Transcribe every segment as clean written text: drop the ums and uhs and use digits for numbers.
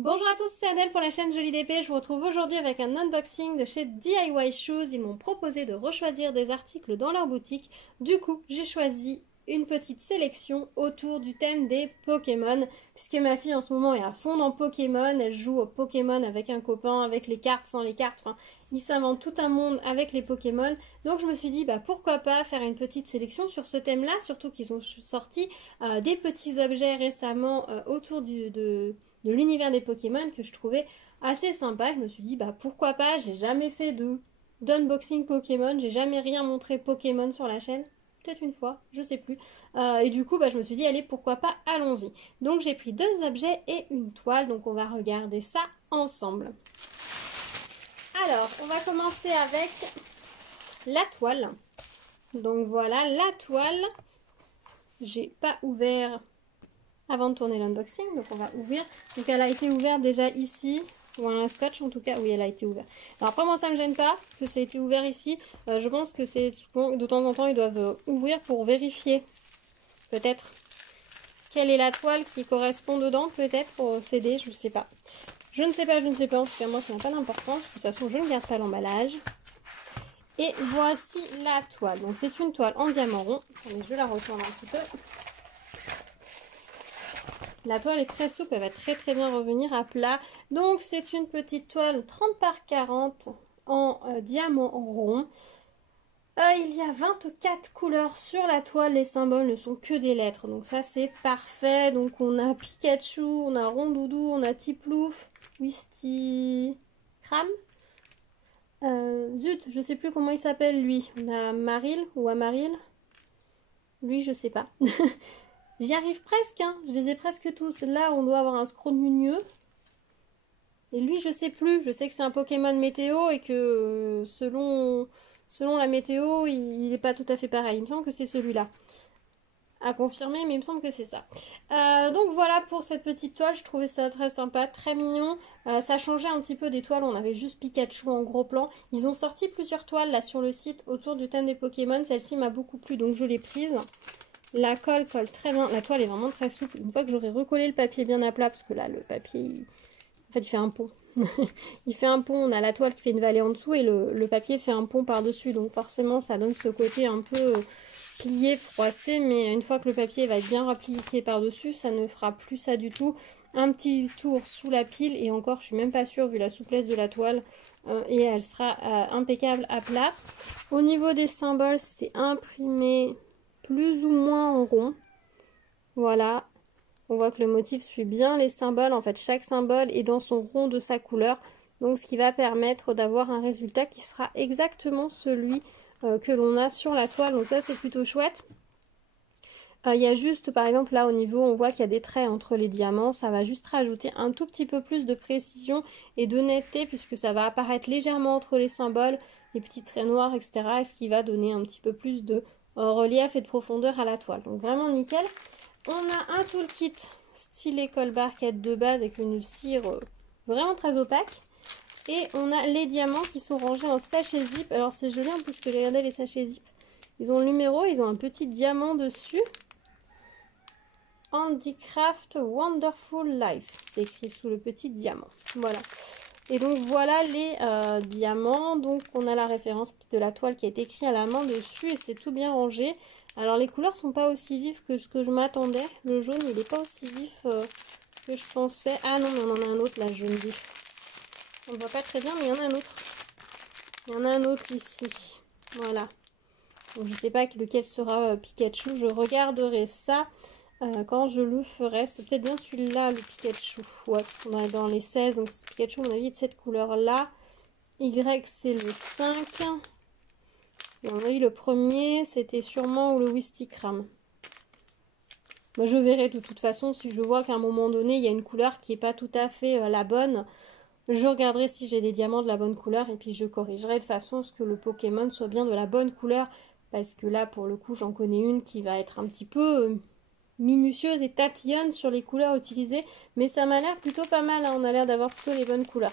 Bonjour à tous, c'est Adèle pour la chaîne Jolie d'épée. Je vous retrouve aujourd'hui avec un unboxing de chez DIY Shoes. Ils m'ont proposé de rechoisir des articles dans leur boutique. Du coup, j'ai choisi une petite sélection autour du thème des Pokémon, puisque ma fille en ce moment est à fond dans Pokémon. Elle joue au Pokémon avec un copain, avec les cartes, sans les cartes. Enfin, ils s'inventent tout un monde avec les Pokémon. Donc je me suis dit, pourquoi pas faire une petite sélection sur ce thème-là, surtout qu'ils ont sorti des petits objets récemment autour de l'univers des Pokémon que je trouvais assez sympa. Je me suis dit pourquoi pas, j'ai jamais fait d'unboxing Pokémon, j'ai jamais rien montré Pokémon sur la chaîne, peut-être une fois, je sais plus. Et du coup je me suis dit allez pourquoi pas, allons-y. Donc j'ai pris deux objets et une toile, donc on va regarder ça ensemble. Alors on va commencer avec la toile. Donc voilà la toile. J'ai pas ouvert avant de tourner l'unboxing, donc on va ouvrir. Donc elle a été ouverte déjà ici, ou un scotch en tout cas, oui elle a été ouverte. Alors après moi ça me gêne pas que ça ait été ouvert ici, je pense que c'est de temps en temps ils doivent ouvrir pour vérifier peut-être quelle est la toile qui correspond dedans, peut-être pour CD, je sais pas. Je ne sais pas, en tout cas moi ça n'a pas d'importance, de toute façon je ne garde pas l'emballage. Et voici la toile, donc c'est une toile en diamant rond, je la retourne un petit peu. La toile est très souple, elle va très bien revenir à plat. Donc c'est une petite toile 30 par 40 en diamant rond. Il y a 24 couleurs sur la toile, les symboles ne sont que des lettres. Donc ça c'est parfait. Donc on a Pikachu, on a Rondoudou, on a Tiplouf, Wistikram. Zut, je sais plus comment il s'appelle lui. On a Maril ou Amaril. Lui je sais pas. J'y arrive presque, hein. Je les ai presque tous. Là, on doit avoir un Scrognunieux. Et lui, je sais plus. Je sais que c'est un Pokémon météo et que selon la météo, il n'est pas tout à fait pareil. Il me semble que c'est celui-là. À confirmer, mais il me semble que c'est ça. Donc voilà pour cette petite toile. Je trouvais ça très sympa, très mignon. Ça changeait un petit peu des toiles. On avait juste Pikachu en gros plan. Ils ont sorti plusieurs toiles là sur le site autour du thème des Pokémon. Celle-ci m'a beaucoup plu, donc je l'ai prise. La colle colle très bien, la toile est vraiment très souple. Une fois que j'aurai recollé le papier bien à plat, parce que là le papier, en fait il fait un pont. Il fait un pont, on a la toile qui fait une vallée en dessous et le papier fait un pont par-dessus. Donc forcément ça donne ce côté un peu plié, froissé. Mais une fois que le papier va être bien appliqué par-dessus, ça ne fera plus ça du tout. Un petit tour sous la pile et encore je suis même pas sûre vu la souplesse de la toile. Et elle sera impeccable à plat. Au niveau des symboles, c'est imprimé plus ou moins en rond. Voilà, on voit que le motif suit bien les symboles. En fait, chaque symbole est dans son rond de sa couleur. Donc, ce qui va permettre d'avoir un résultat qui sera exactement celui que l'on a sur la toile. Donc ça, c'est plutôt chouette. Il y a juste, par exemple, là au niveau, on voit qu'il y a des traits entre les diamants. Ça va juste rajouter un tout petit peu plus de précision et de netteté puisque ça va apparaître légèrement entre les symboles, les petits traits noirs, etc. Et ce qui va donner un petit peu plus de relief et de profondeur à la toile. Donc vraiment nickel. On a un toolkit style colle barquette de base avec une cire vraiment très opaque. Et on a les diamants qui sont rangés en sachet zip. Alors c'est joli en plus que j'ai regardé les sachets zip. Ils ont le numéro, ils ont un petit diamant dessus. Handicraft Wonderful Life. C'est écrit sous le petit diamant. Voilà. Et donc voilà les diamants. Donc on a la référence de la toile qui est écrite à la main dessus et c'est tout bien rangé. Alors les couleurs sont pas aussi vives que ce que je m'attendais. Le jaune il n'est pas aussi vif que je pensais. Ah non, on en a un autre là, jaune vif. On ne voit pas très bien mais il y en a un autre. Il y en a un autre ici. Voilà. Donc je ne sais pas lequel sera Pikachu. Je regarderai ça. Quand je le ferai, c'est peut-être bien celui-là, le Pikachu. Ouais, on est dans les 16, donc Pikachu, à mon avis, de cette couleur-là. Y, c'est le 5. Et on a eu le premier, c'était sûrement le Wistikram. Moi, je verrai de toute façon, si je vois qu'à un moment donné, il y a une couleur qui n'est pas tout à fait la bonne, je regarderai si j'ai des diamants de la bonne couleur et puis je corrigerai de façon à ce que le Pokémon soit bien de la bonne couleur. Parce que là, pour le coup, j'en connais une qui va être un petit peu minutieuse et tatillonne sur les couleurs utilisées, mais ça m'a l'air plutôt pas mal, hein. On a l'air d'avoir plutôt les bonnes couleurs.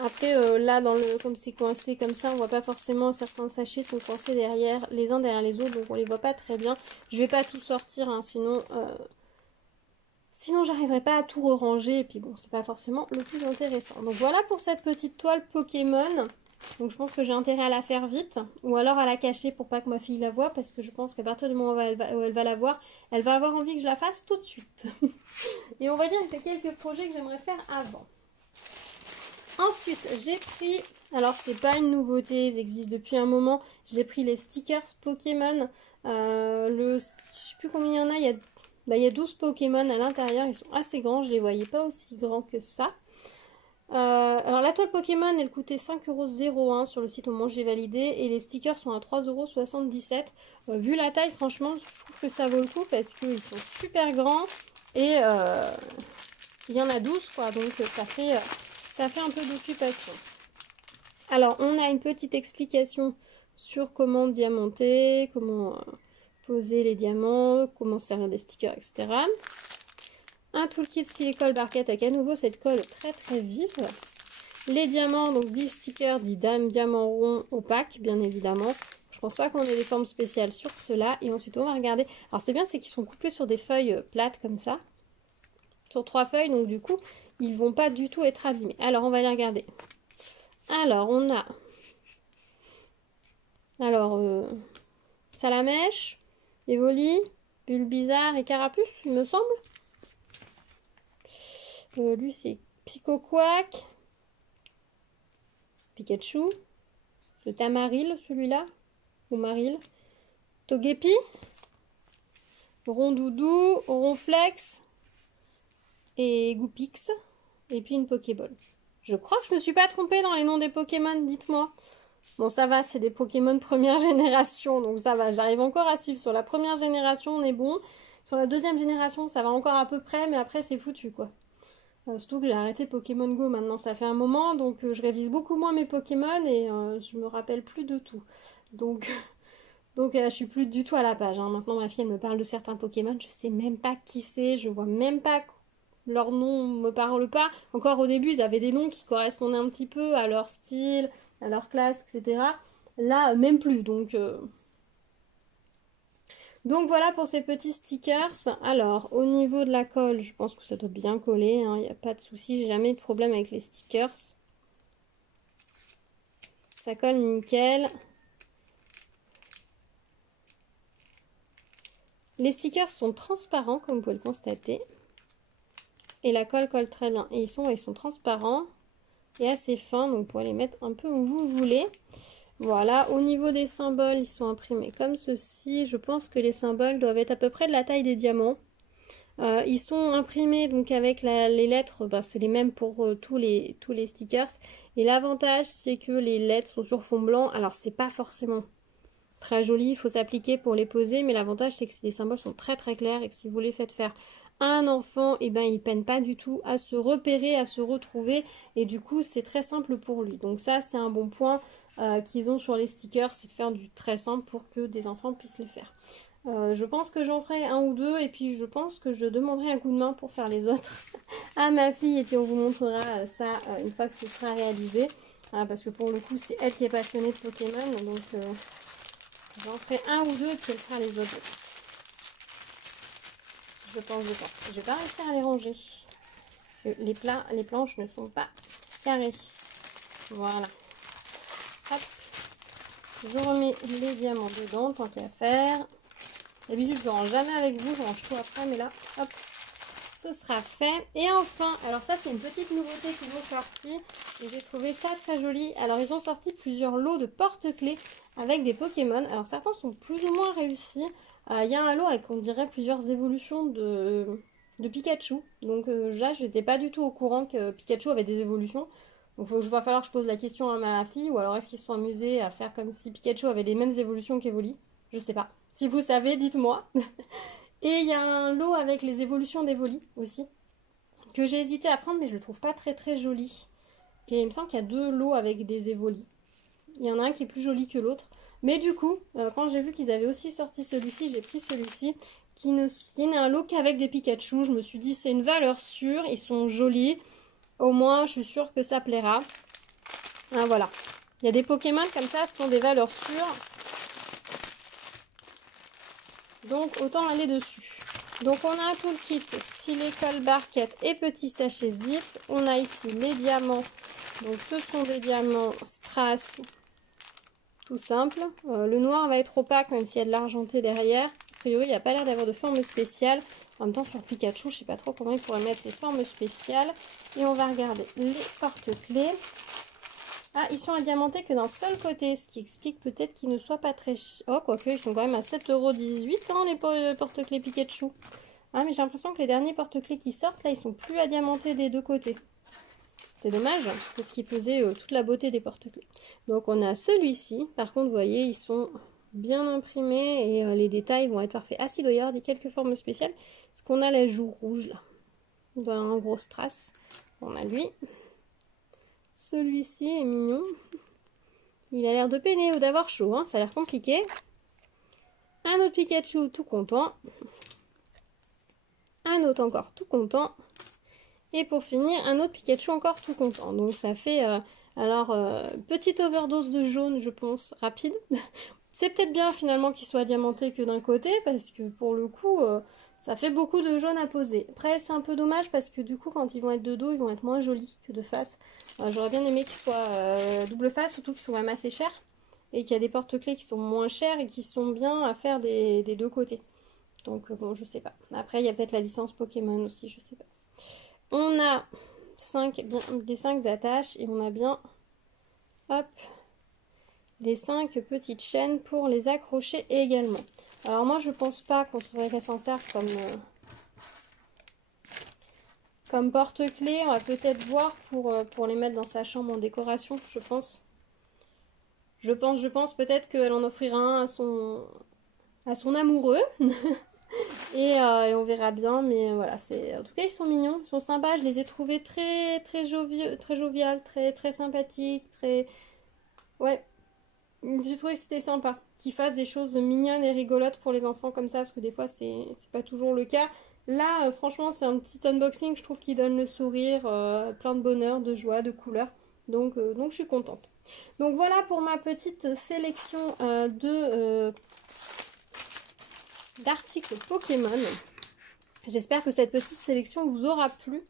Après là comme c'est coincé comme ça, on voit pas forcément, certains sachets sont coincés derrière les uns derrière les autres, donc on les voit pas très bien. Je vais pas tout sortir, hein, sinon Sinon, j'arriverai pas à tout ranger. Et puis bon, c'est pas forcément le plus intéressant. Donc voilà pour cette petite toile Pokémon. Donc je pense que j'ai intérêt à la faire vite. Ou alors à la cacher pour pas que ma fille la voie. Parce que je pense qu'à partir du moment où elle va la voir, elle va avoir envie que je la fasse tout de suite. Et on va dire que j'ai quelques projets que j'aimerais faire avant. Ensuite, j'ai pris... Alors, c'est pas une nouveauté, ils existent depuis un moment. J'ai pris les stickers Pokémon. Je sais plus combien il y en a. Il y a 12 Pokémon à l'intérieur. Ils sont assez grands. Je les voyais pas aussi grands que ça. Alors, la toile Pokémon, elle coûtait 5,01 € sur le site au moment où j'ai validé. Et les stickers sont à 3,77 €. Vu la taille, franchement, je trouve que ça vaut le coup parce qu'ils sont super grands. Et il y en a 12, quoi. Donc, ça fait un peu d'occupation. Alors, on a une petite explication sur comment diamanter, comment poser les diamants, comment servir des stickers, etc. Un toolkit silicone barquette avec à nouveau cette colle très très vive. Les diamants, donc 10 stickers, 10 diamants ronds opaques, bien évidemment. Je pense pas qu'on ait des formes spéciales sur cela. Et ensuite, on va regarder. Alors, c'est bien, c'est qu'ils sont couplés sur des feuilles plates comme ça. Sur 3 feuilles, donc du coup, ils vont pas du tout être abîmés. Alors, on va les regarder. Alors, on a... Salamèche, Evoli, Bulbizarre et Carapuce, il me semble. Lui, c'est Psychoquack, Pikachu, le Tamaril, celui-là, ou Maril, Togepi, Rondoudou, Ronflex et Goupix, et puis une Pokéball. Je crois que je me suis pas trompée dans les noms des Pokémon, dites-moi. Bon, ça va, c'est des Pokémon première génération, donc ça va, j'arrive encore à suivre. Sur la première génération, on est bon. Sur la deuxième génération, ça va encore à peu près, mais après, c'est foutu, quoi. Surtout que j'ai arrêté Pokémon Go maintenant, ça fait un moment, donc je révise beaucoup moins mes Pokémon et je me rappelle plus de tout. Donc, je suis plus du tout à la page. Hein. Maintenant, ma fille, elle me parle de certains Pokémon, je sais même pas qui c'est, je vois même pas leur nom me parle pas. Encore au début, ils avaient des noms qui correspondaient un petit peu à leur style, à leur classe, etc. Là, même plus. Donc voilà pour ces petits stickers. Alors, au niveau de la colle, je pense que ça doit bien coller. Il n'y a pas de souci, j'ai jamais eu de problème avec les stickers. Ça colle nickel. Les stickers sont transparents, comme vous pouvez le constater. Et la colle colle très bien. Et ils sont transparents et assez fins, donc vous pouvez les mettre un peu où vous voulez. Voilà, au niveau des symboles, ils sont imprimés comme ceci. Je pense que les symboles doivent être à peu près de la taille des diamants. Ils sont imprimés donc avec les lettres, c'est les mêmes pour tous les stickers. Et l'avantage, c'est que les lettres sont sur fond blanc. Alors, c'est pas forcément très joli, il faut s'appliquer pour les poser. Mais l'avantage, c'est que les symboles sont très très clairs et que si vous les faites faire à un enfant, et ben, il peine pas du tout à se repérer, à se retrouver. Et du coup, c'est très simple pour lui. Donc ça, c'est un bon point qu'ils ont sur les stickers, c'est de faire du très simple pour que des enfants puissent le faire. Je pense que j'en ferai un ou deux et puis je pense que je demanderai un coup de main pour faire les autres à ma fille et puis on vous montrera ça une fois que ce sera réalisé. Parce que pour le coup, c'est elle qui est passionnée de Pokémon, donc j'en ferai un ou deux et puis elle fera les autres. Je pense. Je vais pas réussir à les ranger. Parce que les planches ne sont pas carrées. Voilà. Hop. Je remets les diamants dedans, tant qu'à faire. D'habitude, je ne range jamais avec vous, je range tout après, mais là, hop, ce sera fait. Et enfin, alors ça, c'est une petite nouveauté qu'ils ont sorti et j'ai trouvé ça très joli. Alors, ils ont sorti plusieurs lots de porte-clés avec des Pokémon. Alors, certains sont plus ou moins réussis. Il y a un lot avec, on dirait, plusieurs évolutions de Pikachu. Donc là, je n'étais pas du tout au courant que Pikachu avait des évolutions. Donc, il va falloir que je pose la question à ma fille, ou alors est-ce qu'ils se sont amusés à faire comme si Pikachu avait les mêmes évolutions qu'Evoli? Je sais pas. Si vous savez, dites-moi. Et il y a un lot avec les évolutions d'Evoli aussi, que j'ai hésité à prendre, mais je le trouve pas très très joli. Et il me semble qu'il y a deux lots avec des Evoli. Il y en a un qui est plus joli que l'autre. Mais du coup, quand j'ai vu qu'ils avaient aussi sorti celui-ci, j'ai pris celui-ci, qui n'est un lot qu'avec des Pikachu. Je me suis dit, c'est une valeur sûre, ils sont jolis. Au moins, je suis sûre que ça plaira. Voilà. Il y a des Pokémon comme ça, ce sont des valeurs sûres. Donc, autant aller dessus. Donc on a tout le kit, stylet, colle, barquette et petit sachet zip. On a ici les diamants. Donc ce sont des diamants strass, tout simple. Le noir va être opaque même s'il y a de l'argenté derrière. A priori il n'y a pas l'air d'avoir de forme spéciale. En même temps sur Pikachu je ne sais pas trop comment ils pourraient mettre les formes spéciales. Et on va regarder les porte-clés. Ah, ils sont diamantés que d'un seul côté, ce qui explique peut-être qu'ils ne soient pas très chers. Oh, quoique, ils sont quand même à 7,18 € hein, les porte-clés Pikachu. Ah, mais j'ai l'impression que les derniers porte-clés qui sortent, là, ils sont plus diamantés des deux côtés. C'est dommage, c'est ce qui faisait toute la beauté des porte-clés. Donc, on a celui-ci. Par contre, vous voyez, ils sont bien imprimés et les détails vont être parfaits. Ah, si, il doit y avoir quelques formes spéciales. Parce qu'on a la joue rouge, là. Dans un gros strass. On a lui. Celui-ci est mignon. Il a l'air de peiner ou d'avoir chaud, hein. Ça a l'air compliqué. Un autre Pikachu tout content. Un autre encore tout content. Et pour finir, un autre Pikachu encore tout content. Donc ça fait, petite overdose de jaune, je pense, rapide. C'est peut-être bien finalement qu'il soit diamanté que d'un côté, parce que pour le coup, ça fait beaucoup de jaune à poser. Après, c'est un peu dommage parce que du coup, quand ils vont être de dos, ils vont être moins jolis que de face. J'aurais bien aimé qu'ils soient double face, surtout qu'ils sont même assez chers. Et qu'il y a des porte-clés qui sont moins chers et qui sont bien à faire des deux côtés. Donc bon, je sais pas. Après, il y a peut-être la licence Pokémon aussi, je sais pas. On a les 5 attaches et on a bien, hop, les 5 petites chaînes pour les accrocher également. Alors moi, je pense pas qu'on s'en serve comme porte-clés. On va peut-être voir pour les mettre dans sa chambre en décoration, je pense. Je pense peut-être qu'elle en offrira un à son amoureux. et on verra bien, mais voilà, en tout cas ils sont mignons, ils sont sympas. Je les ai trouvés très jovial, très sympathiques, ouais, j'ai trouvé que c'était sympa qu'ils fassent des choses mignonnes et rigolotes pour les enfants comme ça, parce que des fois c'est pas toujours le cas. Là, franchement, c'est un petit unboxing, je trouve, qui donne le sourire, plein de bonheur, de joie, de couleurs. Donc je suis contente. Donc voilà pour ma petite sélection d'articles Pokémon. J'espère que cette petite sélection vous aura plu.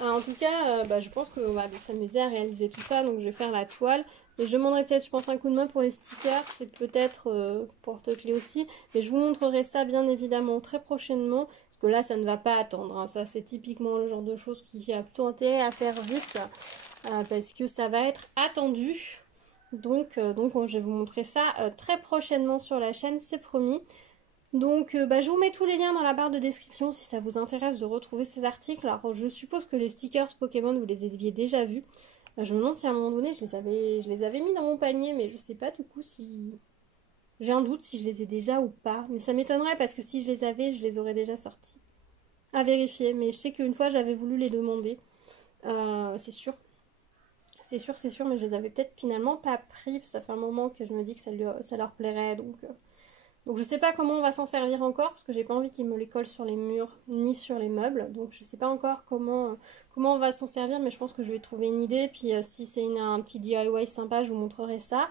En tout cas, je pense qu'on va s'amuser à réaliser tout ça. Donc je vais faire la toile. Et je demanderai peut-être, je pense, un coup de main pour les stickers. C'est peut-être porte-clés aussi. Mais je vous montrerai ça bien évidemment très prochainement. Parce que là, ça ne va pas attendre. Hein. Ça, c'est typiquement le genre de choses qui a plutôt intérêt à faire vite. Parce que ça va être attendu. Donc je vais vous montrer ça très prochainement sur la chaîne, c'est promis. Donc je vous mets tous les liens dans la barre de description si ça vous intéresse de retrouver ces articles. Alors je suppose que les stickers Pokémon vous les aviez déjà vus. Je me demande si à un moment donné je les avais mis dans mon panier, mais je sais pas du coup si... J'ai un doute si je les ai déjà ou pas. Mais ça m'étonnerait parce que si je les avais, je les aurais déjà sortis. À vérifier, mais je sais qu'une fois j'avais voulu les demander. C'est sûr. C'est sûr, mais je les avais peut-être finalement pas pris. Ça fait un moment que je me dis que ça leur plairait, donc je sais pas comment on va s'en servir encore, parce que j'ai pas envie qu'ils me les collent sur les murs, ni sur les meubles. Donc je sais pas encore comment on va s'en servir, mais je pense que je vais trouver une idée. Puis si c'est un petit DIY sympa, je vous montrerai ça.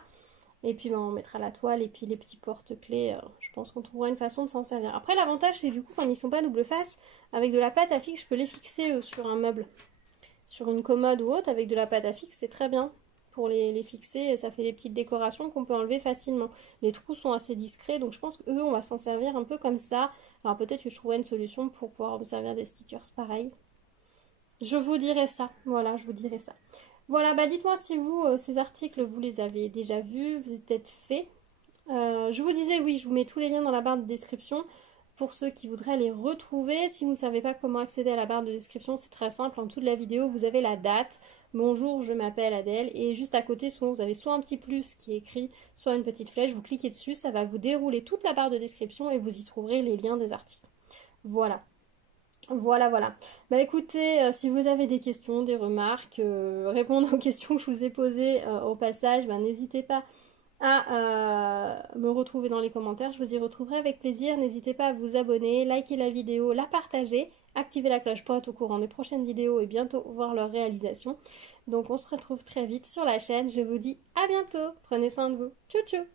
Et puis on mettra la toile et puis les petits porte-clés. Je pense qu'on trouvera une façon de s'en servir. Après l'avantage c'est du coup, comme ils sont pas double face, avec de la pâte à fixe, je peux les fixer sur un meuble. Sur une commode ou autre, avec de la pâte à fixe, c'est très bien. Pour les fixer, ça fait des petites décorations qu'on peut enlever facilement. Les trous sont assez discrets, donc je pense qu'eux, on va s'en servir un peu comme ça. Alors peut-être que je trouverai une solution pour pouvoir me servir des stickers pareil. Je vous dirai ça, voilà, je vous dirai ça. Voilà, dites-moi si vous, ces articles, vous les avez déjà vus, vous êtes peut-être faits. Je vous disais, oui, je vous mets tous les liens dans la barre de description. Pour ceux qui voudraient les retrouver, si vous ne savez pas comment accéder à la barre de description, c'est très simple. En dessous de la vidéo, vous avez la date. Bonjour, je m'appelle Adèle. Et juste à côté, vous avez soit un petit plus qui est écrit, soit une petite flèche. Vous cliquez dessus, ça va vous dérouler toute la barre de description et vous y trouverez les liens des articles. Voilà. Voilà. Écoutez, si vous avez des questions, des remarques, répondre aux questions que je vous ai posées au passage, n'hésitez pas à me retrouver dans les commentaires. Je vous y retrouverai avec plaisir. N'hésitez pas à vous abonner, liker la vidéo, la partager, activer la cloche pour être au courant des prochaines vidéos et bientôt voir leur réalisation. Donc on se retrouve très vite sur la chaîne. Je vous dis à bientôt. Prenez soin de vous. Tchou tchou.